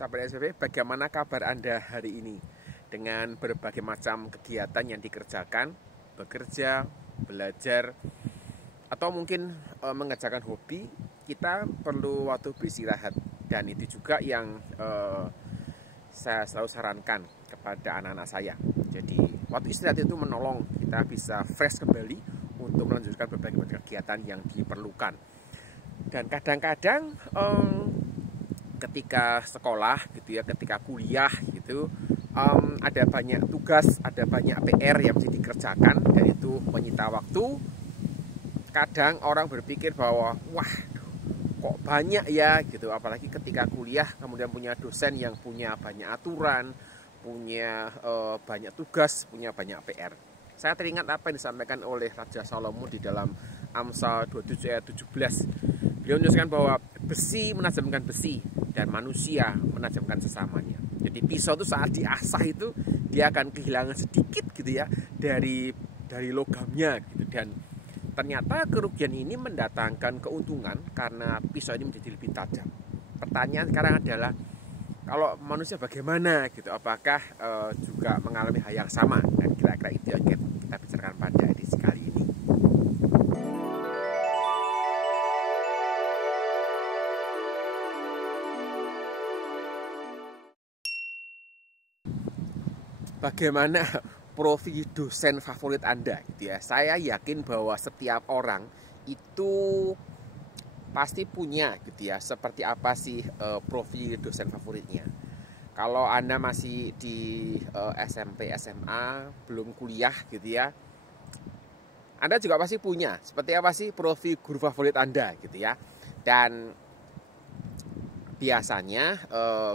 sahabat SPP, bagaimana kabar Anda hari ini? Dengan berbagai macam kegiatan yang dikerjakan, bekerja, belajar, atau mungkin mengerjakan hobi, kita perlu waktu beristirahat. Dan itu juga yang saya selalu sarankan kepada anak-anak saya. Jadi waktu istirahat itu menolong kita bisa fresh kembali untuk melanjutkan berbagai macam kegiatan yang diperlukan. Dan kadang-kadang ketika sekolah gitu ya, ketika kuliah gitu, ada banyak tugas, ada banyak PR yang mesti dikerjakan dan itu menyita waktu. Kadang orang berpikir bahwa wah kok banyak ya gitu, apalagi ketika kuliah kemudian punya dosen yang punya banyak aturan, punya banyak tugas, punya banyak PR. Saya teringat apa yang disampaikan oleh Raja Salomo di dalam Amsal 27 ayat 17. Beliau menyebutkan bahwa besi menajamkan besi dan manusia menajamkan sesamanya. Jadi pisau itu saat diasah itu dia akan kehilangan sedikit gitu ya dari logamnya gitu, dan ternyata kerugian ini mendatangkan keuntungan karena pisau ini menjadi lebih tajam. Pertanyaan sekarang adalah kalau manusia bagaimana gitu, apakah juga mengalami hal yang sama? Dan kira-kira itu yang kita bicarakan pada edisi kali ini. Bagaimana profil dosen favorit Anda gitu ya? Saya yakin bahwa setiap orang itu pasti punya gitu ya, seperti apa sih profil dosen favoritnya. Kalau Anda masih di SMP, SMA, belum kuliah gitu ya, Anda juga pasti punya seperti apa sih profil guru favorit Anda gitu ya. Dan biasanya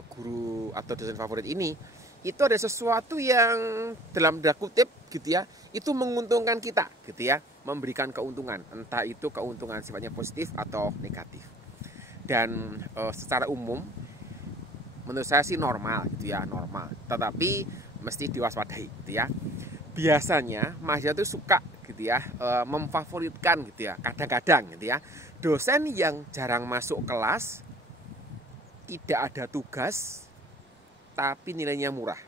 guru atau dosen favorit ini itu ada sesuatu yang dalam tanda kutip gitu ya, itu menguntungkan kita gitu ya, memberikan keuntungan, entah itu keuntungan sifatnya positif atau negatif. Dan secara umum menurut saya sih normal gitu ya, normal, tetapi mesti diwaspadai gitu ya. Biasanya mahasiswa itu suka gitu ya, memfavoritkan gitu ya, kadang-kadang gitu ya, dosen yang jarang masuk kelas, tidak ada tugas, tapi nilainya murah.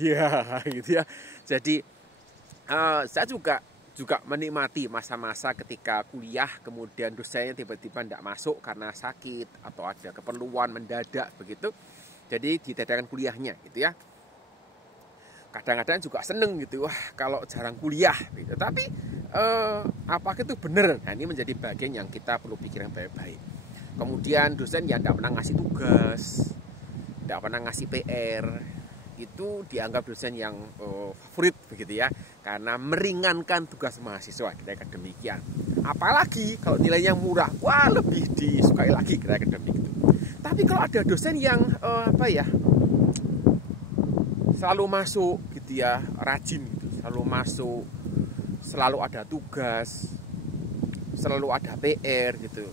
Ya, gitu ya. Jadi saya juga menikmati masa-masa ketika kuliah, kemudian dosennya tiba-tiba tidak masuk karena sakit atau ada keperluan mendadak begitu. Jadi ditiadakan kuliahnya, gitu ya. Kadang-kadang juga seneng gitu, wah kalau jarang kuliah. Gitu. Tapi apakah itu benar? Nah, ini menjadi bagian yang kita perlu pikirkan baik-baik. Kemudian dosen yang tidak pernah ngasih tugas, tidak pernah ngasih PR, itu dianggap dosen yang favorit begitu ya, karena meringankan tugas mahasiswa, kira-kira demikian. Apalagi kalau nilainya murah, wah lebih disukai lagi, kira-kira demikian. Tapi kalau ada dosen yang selalu masuk gitu ya, rajin gitu, selalu masuk, selalu ada tugas, selalu ada PR gitu,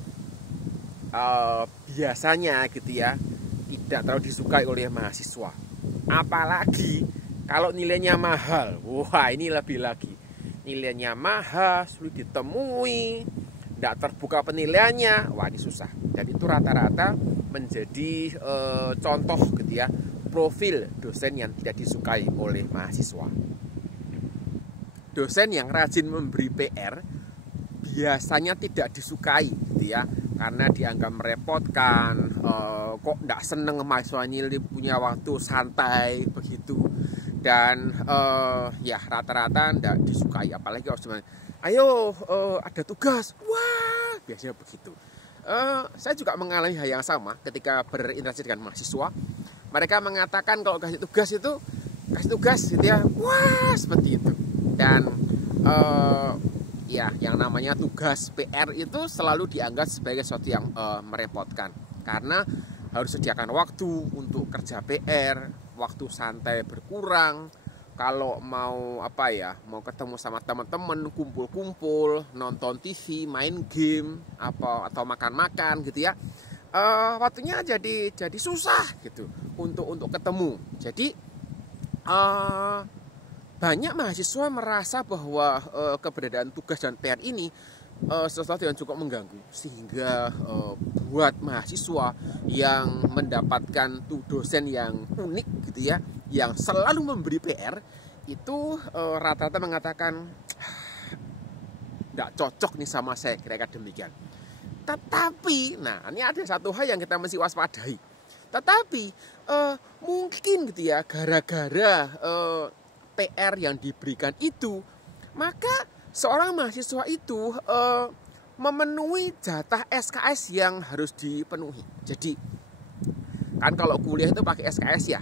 biasanya gitu ya tidak terlalu disukai oleh mahasiswa. Apalagi kalau nilainya mahal. Wah, ini lebih lagi. Nilainya mahal, sulit ditemui, tidak terbuka penilaiannya. Wah, ini susah. Dan itu rata-rata menjadi contoh gitu ya, profil dosen yang tidak disukai oleh mahasiswa. Dosen yang rajin memberi PR biasanya tidak disukai gitu ya, karena dianggap merepotkan, kok tidak seneng mahasiswanya punya waktu santai begitu. Dan ya rata-rata tidak disukai, apalagi kalau cuma ayo ada tugas, wah biasanya begitu. Saya juga mengalami hal yang sama ketika berinteraksi dengan mahasiswa. Mereka mengatakan kalau kasih tugas gitu ya, wah seperti itu. Dan ya, yang namanya tugas PR itu selalu dianggap sebagai sesuatu yang merepotkan, karena harus sediakan waktu untuk kerja PR, waktu santai berkurang. Kalau mau mau ketemu sama teman-teman, kumpul-kumpul, nonton TV, main game, atau makan-makan gitu ya, waktunya jadi susah gitu untuk ketemu. Jadi banyak mahasiswa merasa bahwa keberadaan tugas dan PR ini sesuatu yang cukup mengganggu, sehingga buat mahasiswa yang mendapatkan dosen yang unik gitu ya, yang selalu memberi PR, itu rata-rata mengatakan nggak cocok nih sama saya, kira-kira demikian. Tetapi, nah ini ada satu hal yang kita mesti waspadai. Tetapi mungkin gitu ya, gara-gara PR yang diberikan itu, maka seorang mahasiswa itu memenuhi jatah SKS yang harus dipenuhi. Jadi kan kalau kuliah itu pakai SKS ya,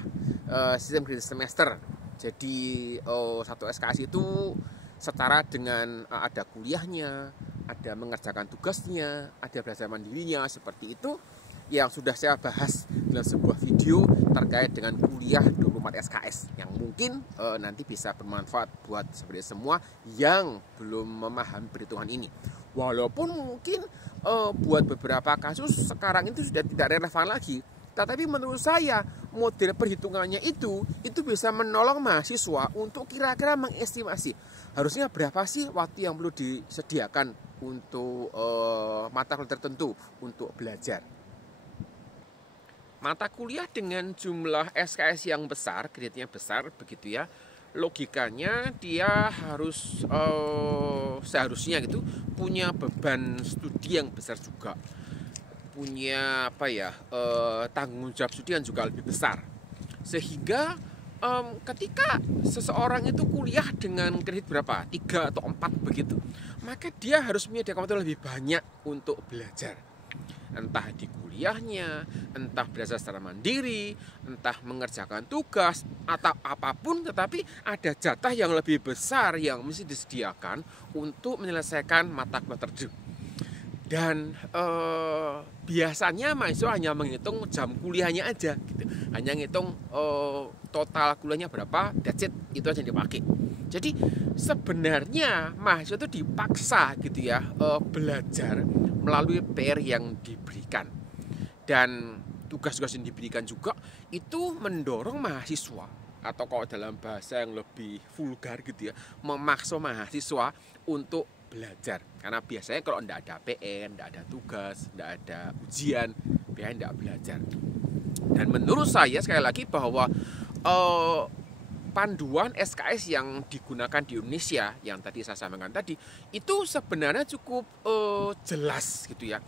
sistem kredit semester. Jadi satu SKS itu setara dengan ada kuliahnya, ada mengerjakan tugasnya, ada belajar mandirinya, seperti itu yang sudah saya bahas dalam sebuah video terkait dengan kuliah 24 SKS yang mungkin nanti bisa bermanfaat buat seperti semua yang belum memahami perhitungan ini. Walaupun mungkin buat beberapa kasus sekarang itu sudah tidak relevan lagi, tetapi menurut saya model perhitungannya itu bisa menolong mahasiswa untuk kira-kira mengestimasi harusnya berapa sih waktu yang perlu disediakan untuk mata kuliah tertentu untuk belajar. Mata kuliah dengan jumlah SKS yang besar, kreditnya besar begitu ya, logikanya dia harus seharusnya gitu punya beban studi yang besar juga, punya tanggung jawab studi yang juga lebih besar, sehingga ketika seseorang itu kuliah dengan kredit berapa, 3 atau 4 begitu, maka dia harus menyediakan waktu lebih banyak untuk belajar. Entah di kuliahnya, entah belajar secara mandiri, entah mengerjakan tugas, atau apapun, tetapi ada jatah yang lebih besar yang mesti disediakan untuk menyelesaikan mata kuliah tertentu. Dan biasanya mahasiswa hanya menghitung jam kuliahnya aja gitu. Hanya ngitung total kuliahnya berapa, that's it, itu aja yang dipakai. Jadi sebenarnya mahasiswa itu dipaksa gitu ya belajar melalui PR yang diberikan. Dan tugas-tugas yang diberikan juga itu mendorong mahasiswa, atau kalau dalam bahasa yang lebih vulgar gitu ya, memaksa mahasiswa untuk belajar. Karena biasanya kalau tidak ada PR, tidak ada tugas, tidak ada ujian, biasanya tidak belajar. Dan menurut saya sekali lagi bahwa panduan SKS yang digunakan di Indonesia yang tadi saya sampaikan tadi itu sebenarnya cukup jelas gitu ya,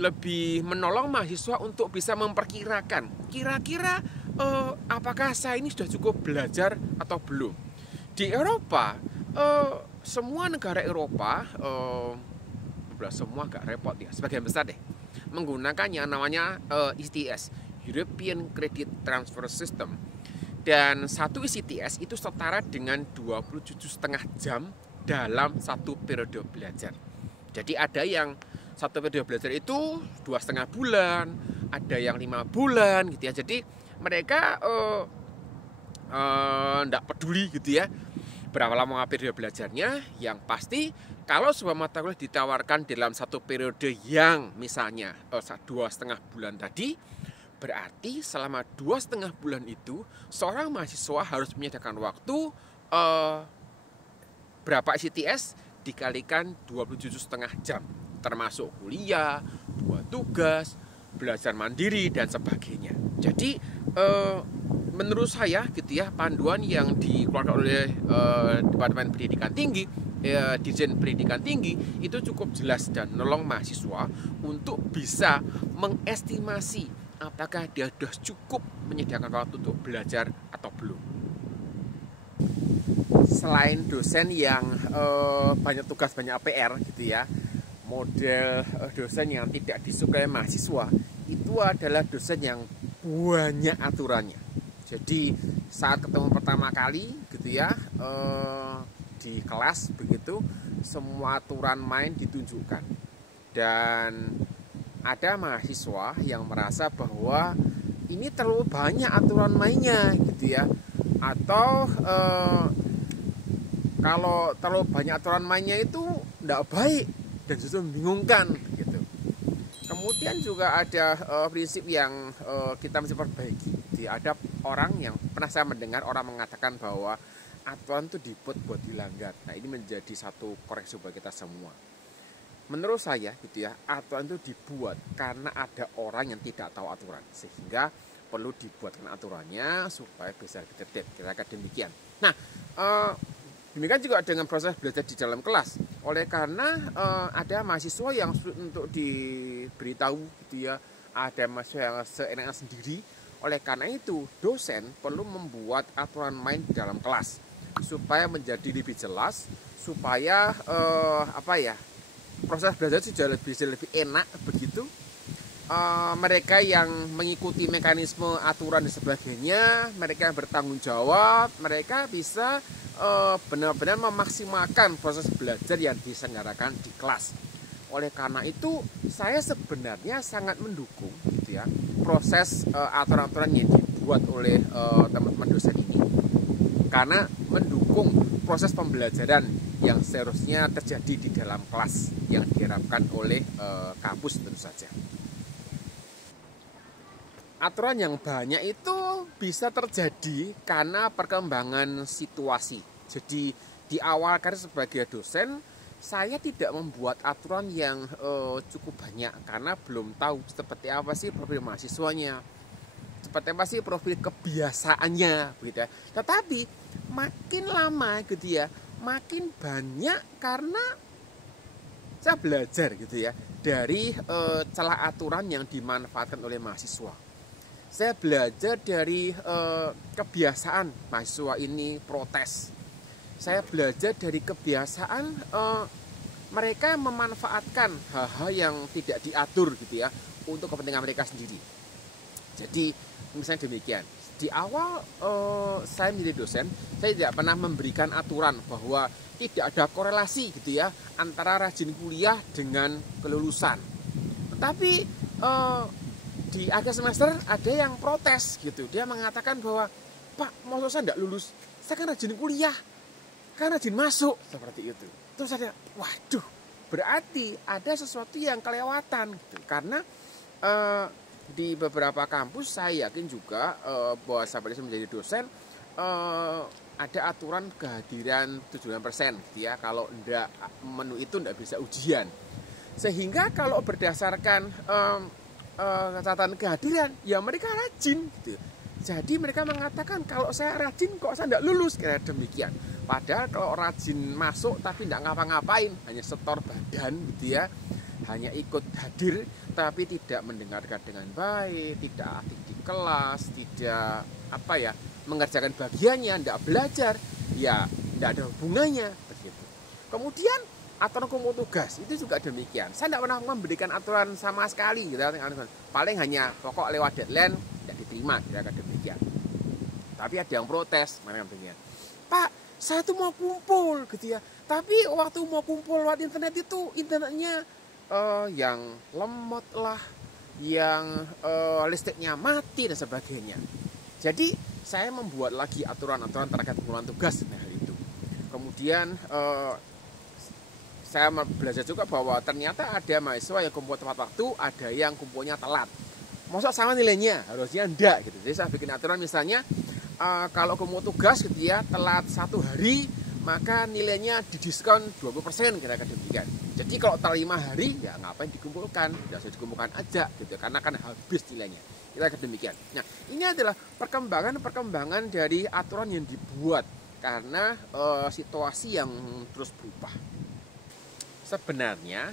lebih menolong mahasiswa untuk bisa memperkirakan kira-kira apakah saya ini sudah cukup belajar atau belum. Di Eropa, semua negara Eropa, semua agak repot ya, sebagian besar deh, menggunakan yang namanya ECTS, European Credit Transfer System. Dan satu ECTS itu setara dengan 27,5 jam dalam satu periode belajar. Jadi ada yang satu periode belajar itu 2,5 bulan, ada yang 5 bulan gitu ya. Jadi mereka tidak peduli gitu ya berapa lama periode belajarnya. Yang pasti kalau sebuah mata kuliah ditawarkan dalam satu periode yang misalnya 2,5 bulan tadi, berarti selama 2,5 bulan itu seorang mahasiswa harus menyediakan waktu berapa ECTS dikalikan 27,5 jam, termasuk kuliah, buat tugas, belajar mandiri dan sebagainya. Jadi menurut saya gitu ya, panduan yang dikeluarkan oleh Departemen Pendidikan Tinggi, Dirjen Pendidikan Tinggi itu cukup jelas dan menolong mahasiswa untuk bisa mengestimasi apakah dia sudah cukup menyediakan waktu untuk belajar atau belum. Selain dosen yang banyak tugas, banyak PR gitu ya, model dosen yang tidak disukai mahasiswa itu adalah dosen yang banyak aturannya. Jadi saat ketemu pertama kali gitu ya, di kelas begitu, semua aturan main ditunjukkan. Dan ada mahasiswa yang merasa bahwa ini terlalu banyak aturan mainnya gitu ya, atau kalau terlalu banyak aturan mainnya itu tidak baik dan justru membingungkan gitu. Kemudian juga ada prinsip yang kita mesti perbaiki. Jadi ada orang yang pernah saya mendengar orang mengatakan bahwa aturan itu dibuat buat dilanggar. Nah ini menjadi satu koreksi buat kita semua. menurut saya gitu ya, aturan itu dibuat karena ada orang yang tidak tahu aturan, sehingga perlu dibuatkan aturannya supaya bisa lebih tertib, kira-kira demikian. Nah, demikian juga dengan proses belajar di dalam kelas. Oleh karena ada mahasiswa yang sulit untuk diberitahu gitu ya, ada mahasiswa yang seenaknya sendiri. Oleh karena itu, dosen perlu membuat aturan main di dalam kelas supaya menjadi lebih jelas, supaya proses belajar sudah lebih enak begitu. Mereka yang mengikuti mekanisme aturan dan sebagainya, mereka yang bertanggung jawab, mereka bisa benar-benar memaksimalkan proses belajar yang diselenggarakan di kelas. Oleh karena itu, saya sebenarnya sangat mendukung gitu ya, proses aturan-aturan yang dibuat oleh teman-teman dosen ini, karena mendukung proses pembelajaran yang seharusnya terjadi di dalam kelas yang diharapkan oleh kampus tentu saja. Aturan yang banyak itu bisa terjadi karena perkembangan situasi. Jadi di awal karir sebagai dosen, saya tidak membuat aturan yang cukup banyak karena belum tahu seperti apa sih profil mahasiswanya, seperti apa sih profil kebiasaannya, begitu ya. Tetapi makin lama gitu ya, makin banyak karena saya belajar gitu ya dari celah aturan yang dimanfaatkan oleh mahasiswa. Saya belajar dari kebiasaan mahasiswa ini protes. Saya belajar dari kebiasaan mereka memanfaatkan hal-hal yang tidak diatur gitu ya untuk kepentingan mereka sendiri. Jadi misalnya demikian, di awal saya menjadi dosen, saya tidak pernah memberikan aturan bahwa tidak ada korelasi gitu ya antara rajin kuliah dengan kelulusan. Tetapi di akhir semester ada yang protes gitu. Dia mengatakan bahwa, "Pak, maksud saya tidak lulus? Saya kan rajin kuliah, kan rajin masuk." Seperti itu. Terus ada, waduh, berarti ada sesuatu yang kelewatan gitu. Karena di beberapa kampus saya yakin juga bahwa sampai menjadi dosen ada aturan kehadiran 75% gitu ya. Kalau enggak menu itu enggak bisa ujian. Sehingga kalau berdasarkan catatan kehadiran, ya mereka rajin gitu. Jadi mereka mengatakan kalau saya rajin kok saya tidak lulus, kayak demikian. Padahal kalau rajin masuk tapi tidak ngapa-ngapain, hanya setor badan gitu ya, hanya ikut hadir tapi tidak mendengarkan dengan baik, tidak aktif di kelas, tidak mengerjakan bagiannya, tidak belajar, ya tidak ada hubungannya begitu. Kemudian aturan kumpul tugas itu juga demikian. Saya tidak pernah memberikan aturan sama sekali gitu. Paling hanya pokok lewat deadline tidak diterima gitu, demikian. Tapi ada yang protes, mana yang demikian. "Pak, saya tuh mau kumpul gitu ya. Tapi waktu mau kumpul lewat internet itu internetnya yang lemot lah, yang listriknya mati dan sebagainya." Jadi saya membuat lagi aturan-aturan terkait kumpulan tugas dengan hal itu. Kemudian saya belajar juga bahwa ternyata ada mahasiswa yang kumpul tepat waktu, ada yang kumpulnya telat. Maksud sama nilainya? Harusnya enggak gitu. Jadi saya bikin aturan misalnya kalau kumpul tugas gitu ya, telat 1 hari, maka nilainya didiskon 20% kira-kira demikian. Jadi kalau telat 5 hari, ya ngapain dikumpulkan? Ya sudah dikumpulkan aja gitu, karena kan habis nilainya. Kira-kira demikian. Nah, ini adalah perkembangan dari aturan yang dibuat karena situasi yang terus berubah. Sebenarnya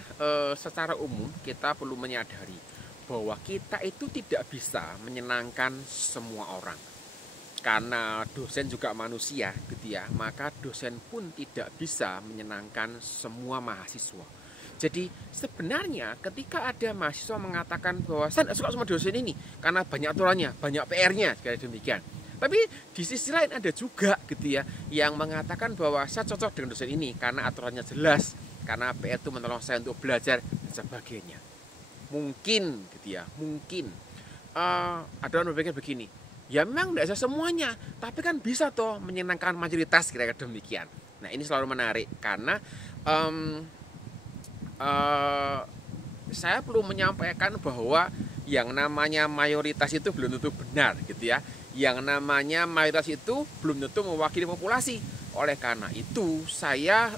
secara umum kita perlu menyadari bahwa kita itu tidak bisa menyenangkan semua orang. Karena dosen juga manusia gitu ya, maka dosen pun tidak bisa menyenangkan semua mahasiswa. Jadi sebenarnya ketika ada mahasiswa mengatakan bahwa saya tidak suka sama dosen ini karena banyak aturannya, banyak PR-nya, kayak demikian. Tapi di sisi lain ada juga gitu ya yang mengatakan bahwa saya cocok dengan dosen ini karena aturannya jelas, karena PR itu menolong saya untuk belajar dan sebagainya. Mungkin gitu ya, mungkin ada orang berpikir begini, ya memang tidak bisa semuanya, tapi kan bisa toh menyenangkan mayoritas, kira-kira demikian. Nah ini selalu menarik karena saya perlu menyampaikan bahwa yang namanya mayoritas itu belum tentu benar gitu ya. Yang namanya mayoritas itu belum tentu mewakili populasi. Oleh karena itu saya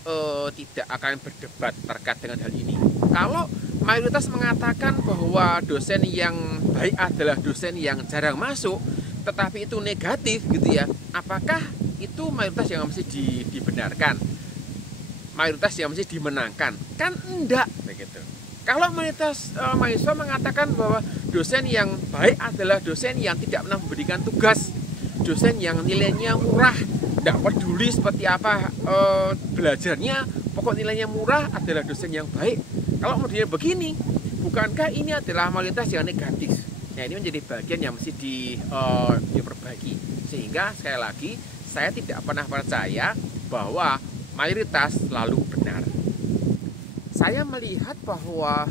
tidak akan berdebat terkait dengan hal ini. Kalau mayoritas mengatakan bahwa dosen yang baik adalah dosen yang jarang masuk, tetapi itu negatif gitu ya, apakah itu mayoritas yang mesti dibenarkan? Mayoritas yang mesti dimenangkan? Kan enggak begitu. Kalau mayoritas mahasiswa mengatakan bahwa dosen yang baik adalah dosen yang tidak pernah memberikan tugas, dosen yang nilainya murah, tidak peduli seperti apa belajarnya, pokok nilainya murah adalah dosen yang baik. Kalau modelnya begini, bukankah ini adalah mayoritas yang negatif? Nah, ini menjadi bagian yang mesti diperbaiki. Sehingga sekali lagi, saya tidak pernah percaya bahwa mayoritas selalu benar. Saya melihat bahwa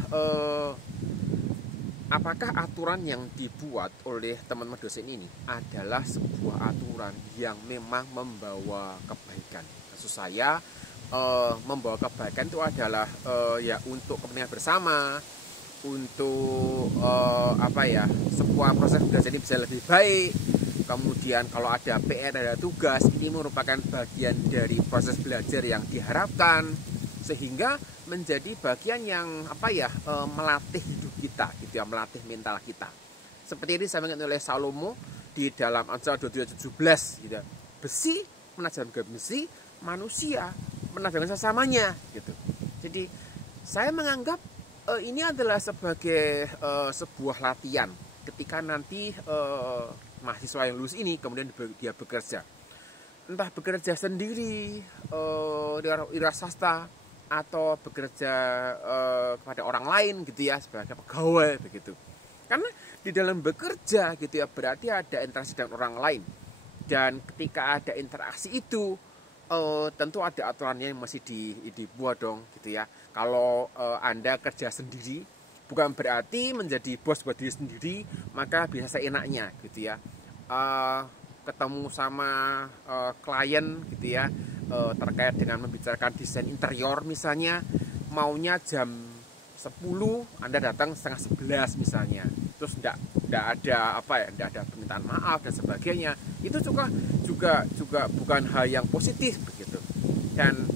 apakah aturan yang dibuat oleh teman-teman dosen ini adalah sebuah aturan yang memang membawa kebaikan. Maksud saya, membawa kebaikan itu adalah ya untuk kepentingan bersama, untuk sebuah proses belajar ini bisa lebih baik. Kemudian kalau ada PR, ada tugas, ini merupakan bagian dari proses belajar yang diharapkan, sehingga menjadi bagian yang melatih hidup kita gitu ya, melatih mental kita. Seperti ini disampaikan oleh Salomo di dalam Amsal 27:17 gitu. Besi menajamkan besi, manusia menajamkan sesamanya gitu. Jadi saya menganggap ini adalah sebagai sebuah latihan ketika nanti mahasiswa yang lulus ini kemudian dia bekerja, entah bekerja sendiri di wira swasta atau bekerja kepada orang lain gitu ya, sebagai pegawai begitu. Karena di dalam bekerja gitu ya berarti ada interaksi dengan orang lain, dan ketika ada interaksi itu tentu ada aturannya yang masih dibuat dong gitu ya. Kalau Anda kerja sendiri, bukan berarti menjadi bos buat diri sendiri maka bisa seenaknya gitu ya. Ketemu sama klien gitu ya, terkait dengan membicarakan desain interior misalnya, maunya jam 10, Anda datang setengah 11 misalnya, terus tidak ada tidak ada permintaan maaf dan sebagainya. Itu juga bukan hal yang positif begitu. Dan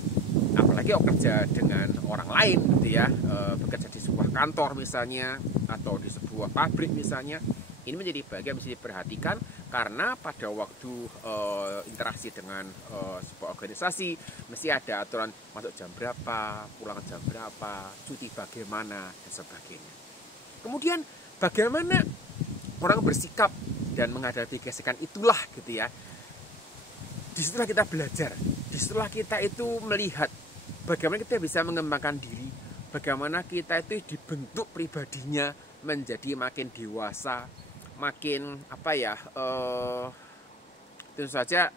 apalagi kerja dengan orang lain gitu ya, bekerja di sebuah kantor misalnya atau di sebuah pabrik misalnya, ini menjadi bagian yang mesti diperhatikan, karena pada waktu interaksi dengan sebuah organisasi mesti ada aturan masuk jam berapa, pulang jam berapa, cuti bagaimana dan sebagainya. Kemudian bagaimana orang bersikap dan menghadapi gesekan itulah gitu ya. Disitulah kita belajar, disitulah kita itu melihat bagaimana kita bisa mengembangkan diri, bagaimana kita itu dibentuk pribadinya menjadi makin dewasa, makin tentu saja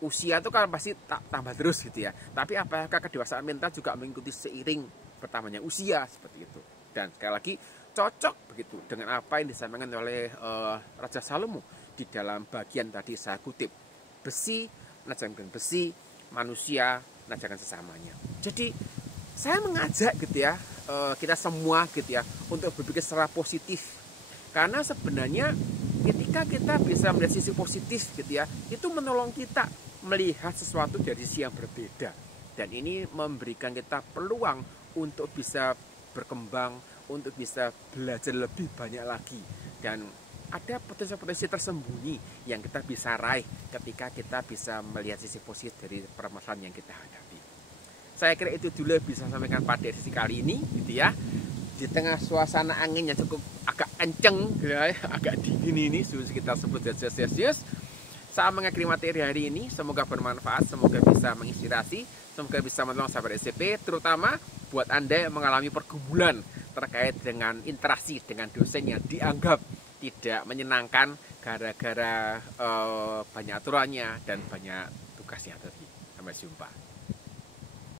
usia itu kan pasti tambah terus gitu ya. Tapi apakah kedewasaan mental juga mengikuti seiring bertambahnya usia seperti itu. Dan sekali lagi cocok begitu dengan apa yang disampaikan oleh Raja Salomo di dalam bagian tadi saya kutip, besi menajamkan besi, manusia menajamkan sesamanya. Jadi saya mengajak gitu ya, kita semua gitu ya, untuk berpikir secara positif. Karena sebenarnya ketika kita bisa melihat sisi positif gitu ya, itu menolong kita melihat sesuatu dari sisi yang berbeda. Dan ini memberikan kita peluang untuk bisa berkembang, untuk bisa belajar lebih banyak lagi. Dan ada potensi-potensi tersembunyi yang kita bisa raih ketika kita bisa melihat sisi positif dari permasalahan yang kita hadapi. Saya kira itu dulu yang bisa sampaikan pada sesi kali ini gitu ya. Di tengah suasana angin yang cukup agak kenceng ya, agak dingin ini, suhu sekitar 11 Celcius. Saya mengakhiri materi hari ini, semoga bermanfaat, semoga bisa menginspirasi, semoga bisa menolong sahabat SCP, terutama buat Anda yang mengalami pergumulan terkait dengan interaksi dengan dosen yang dianggap tidak menyenangkan gara-gara banyak aturannya dan banyak tugasnya tadi. Sampai jumpa.